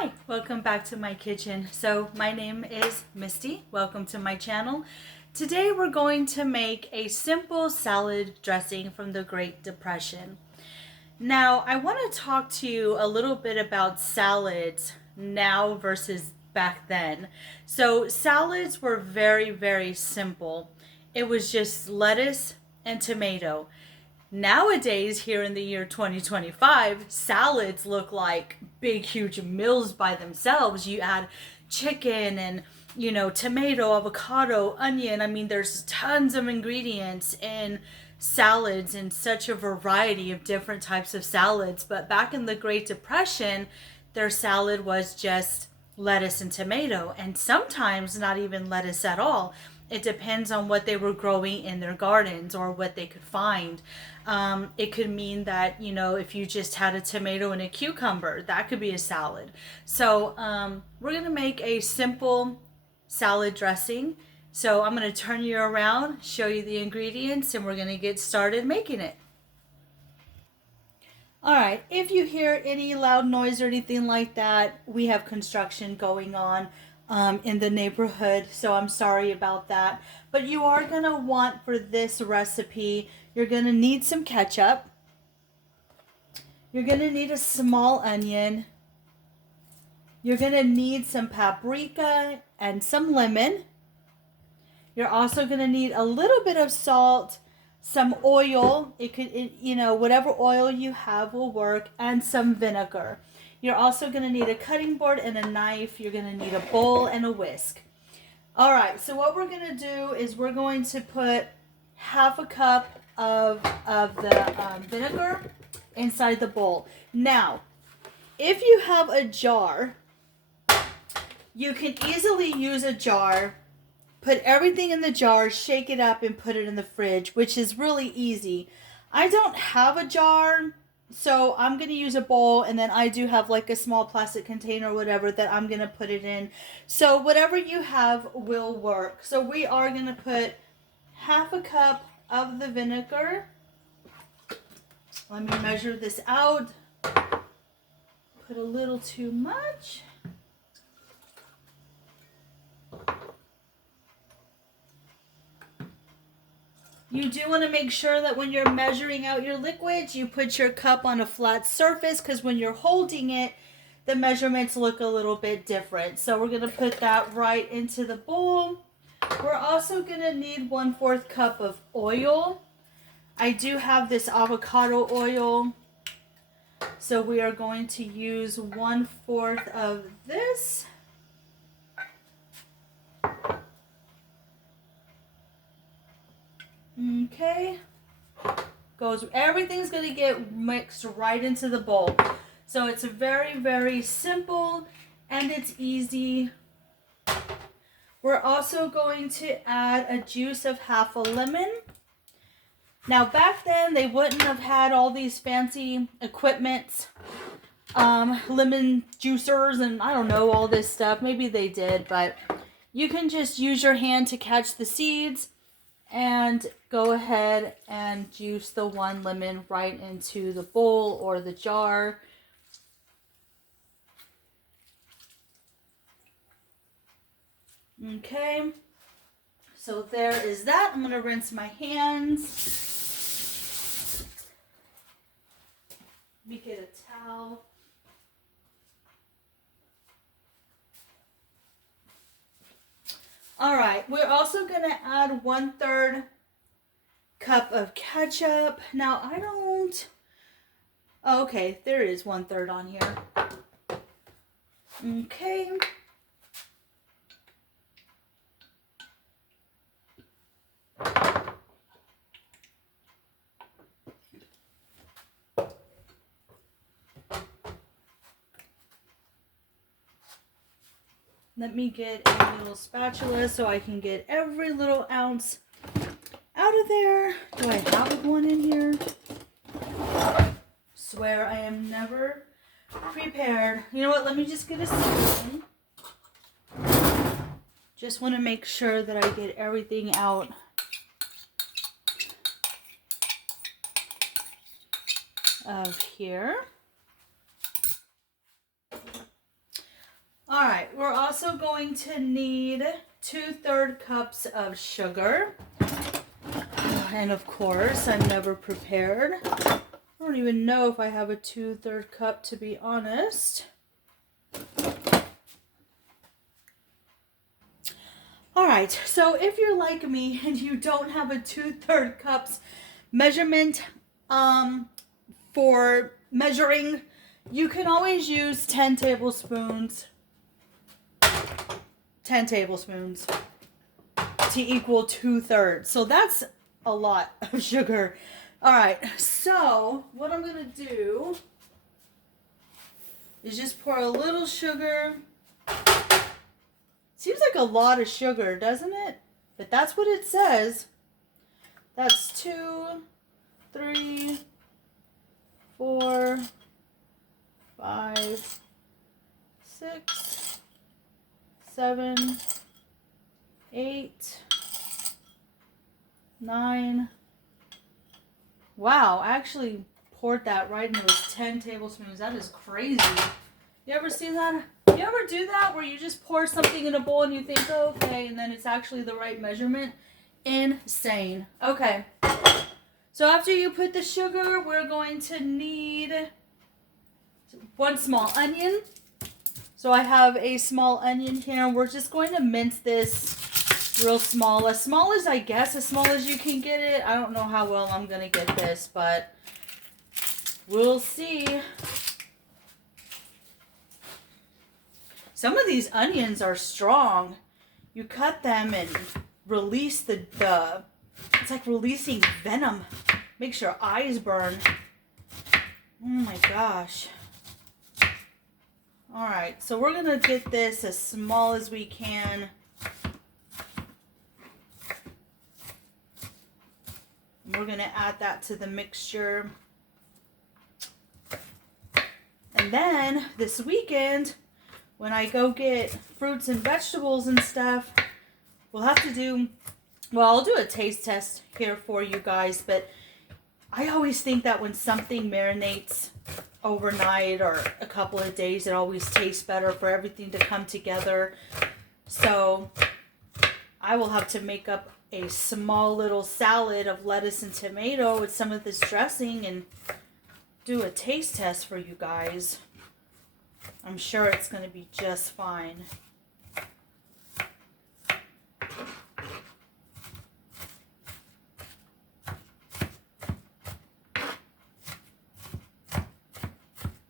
Hi, welcome back to my kitchen. So my name is Misty. Welcome to my channel. Today we're going to make a simple salad dressing from the Great Depression. Now I want to talk to you a little bit about salads now versus back then. So salads were very simple. It was just lettuce and tomato. Nowadays, here in the year 2025, salads look like big, huge meals by themselves. You add chicken and, tomato, avocado, onion. I mean, there's tons of ingredients in salads and such a variety of different types of salads. But back in the Great Depression, their salad was just lettuce and tomato, and sometimes not even lettuce at all. It depends on what they were growing in their gardens or what they could find. It could mean that, if you just had a tomato and a cucumber, that could be a salad. So we're going to make a simple salad dressing. So I'm going to turn you around, show you the ingredients, and we're going to get started making it. All right, if you hear any loud noise or anything like that, we have construction going on in the neighborhood, so I'm sorry about that. But you are going to want for this recipe, you're going to need some ketchup. You're going to need a small onion. You're going to need some paprika and some lemon. You're also going to need a little bit of salt, some oil. Whatever oil you have will work, and some vinegar. You're also going to need a cutting board and a knife. You're going to need a bowl and a whisk. All right, so what we're going to do is we're going to put half a cup of the vinegar inside the bowl. Now, if you have a jar, you can easily use a jar. Put everything in the jar, shake it up, and put it in the fridge, which is really easy. I don't have a jar, so I'm going to use a bowl, and then I do have like a small plastic container or whatever that I'm going to put it in. So whatever you have will work. So we are going to put half a cup of the vinegar. Let me measure this out. Put a little too much. You do want to make sure that when you're measuring out your liquids, you put your cup on a flat surface, because when you're holding it, the measurements look a little bit different. So we're going to put that right into the bowl. We're also going to need 1/4 cup of oil. I do have this avocado oil, so we are going to use 1/4 of this. Okay. Everything's going to get mixed right into the bowl. So it's very simple and it's easy. We're also going to add a juice of half a lemon. Now back then they wouldn't have had all these fancy equipment, lemon juicers and I don't know, all this stuff. Maybe they did, but you can just use your hand to catch the seeds and go ahead and juice the 1 lemon right into the bowl or the jar. Okay, so there is that. I'm going to rinse my hands. Let me get a towel. All right, we're also going to add 1/3 cup of ketchup. Now I don't, oh, okay, there is 1/3 on here. Okay. Let me get a little spatula so I can get every little ounce out of there. Do I have one in here? Swear I am never prepared. You know what? Let me just get a spoon. Just want to make sure that I get everything out. Of here. also going to need 2/3 cups of sugar. And of course, I'm never prepared. I don't even know if I have a 2/3 cup, to be honest. All right, so if you're like me and you don't have a 2/3 cups measurement for measuring, you can always use 10 tablespoons. 10 tablespoons to equal 2/3. So that's a lot of sugar. All right, so what I'm gonna do is just pour a little sugar. Seems like a lot of sugar, doesn't it? But that's what it says. That's 2, 3, 4, 5, 6, 7, 8, 9. Wow, I actually poured that right into those 10 tablespoons. That is crazy. You ever see that? You ever do that where you just pour something in a bowl and you think, oh, okay, and then it's actually the right measurement? Insane. Okay. So after you put the sugar, we're going to need 1 small onion. So I have a small onion here. We're just going to mince this real small. As small as I guess, as small as you can get it. I don't know how well I'm going to get this, but we'll see. Some of these onions are strong. You cut them and release the it's like releasing venom. Makes your eyes burn. Oh my gosh. Alright, so we're going to get this as small as we can. We're going to add that to the mixture. And then this weekend, when I go get fruits and vegetables and stuff, we'll have to do, well, I'll do a taste test here for you guys, but I always think that when something marinates overnight or a couple of days, it always tastes better for everything to come together. So I will have to make up a small little salad of lettuce and tomato with some of this dressing and do a taste test for you guys. I'm sure it's going to be just fine.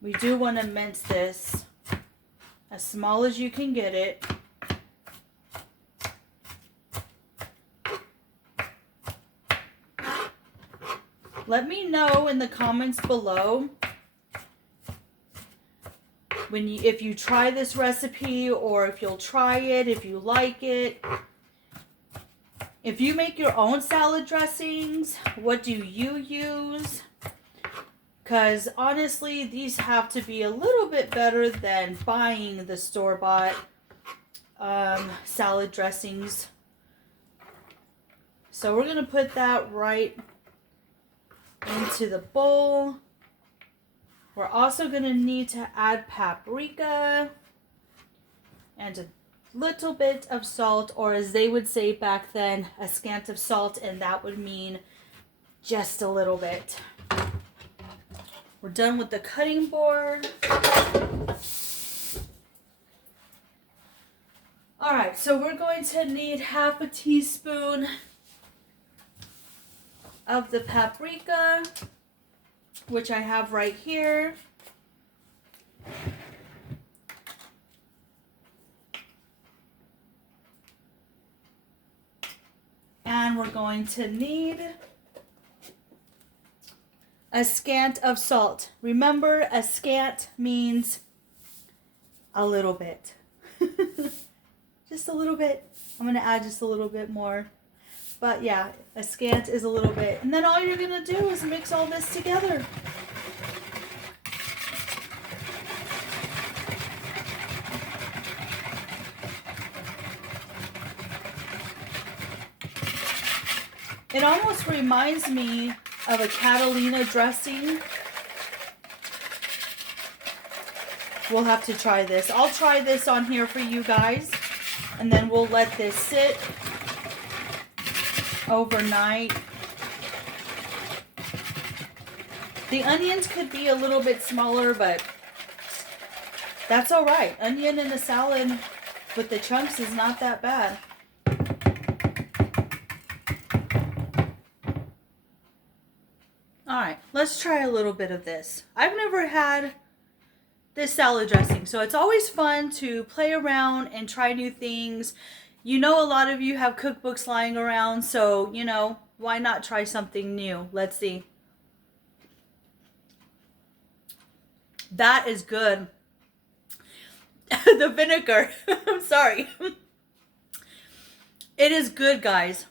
We do want to mince this as small as you can get it. Let me know in the comments below if you try this recipe, or if you'll try it, if you like it. If you make your own salad dressings, what do you use? Because honestly, these have to be a little bit better than buying the store-bought salad dressings. So we're going to put that right into the bowl. We're also going to need to add paprika and a little bit of salt, or as they would say back then, a scant of salt, and that would mean just a little bit. We're done with the cutting board. All right, so we're going to need 1/2 teaspoon of the paprika, which I have right here. And we're going to need a scant of salt. Remember, a scant means a little bit. Just a little bit. I'm going to add just a little bit more. But yeah, a scant is a little bit. And then all you're going to do is mix all this together. It almost reminds me of a Catalina dressing. We'll have to try this. I'll try this on here for you guys. And then we'll let this sit overnight. The onions could be a little bit smaller, but that's all right. Onion in a salad with the chunks is not that bad. All right, let's try a little bit of this. I've never had this salad dressing, so it's always fun to play around and try new things. You know, a lot of you have cookbooks lying around, so, you know, why not try something new? Let's see. That is good. The vinegar. I'm sorry. It is good, guys.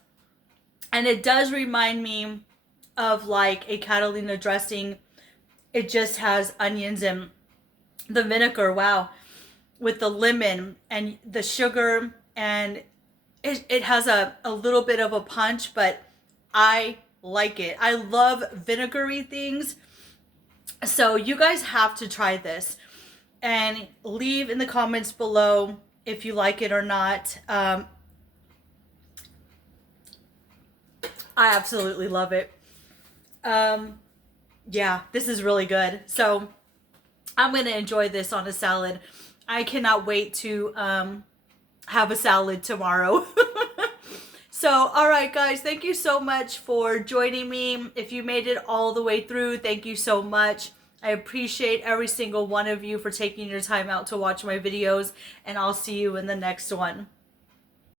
And it does remind me of like a Catalina dressing. It just has onions and the vinegar. Wow. With the lemon and the sugar. And it has a little bit of a punch, but I like it. I love vinegary things. So you guys have to try this. And leave in the comments below if you like it or not. I absolutely love it. Yeah, this is really good. So I'm going to enjoy this on a salad. I cannot wait to have a salad tomorrow. So, all right, guys, thank you so much for joining me. If you made it all the way through, thank you so much. I appreciate every single one of you for taking your time out to watch my videos, and I'll see you in the next one.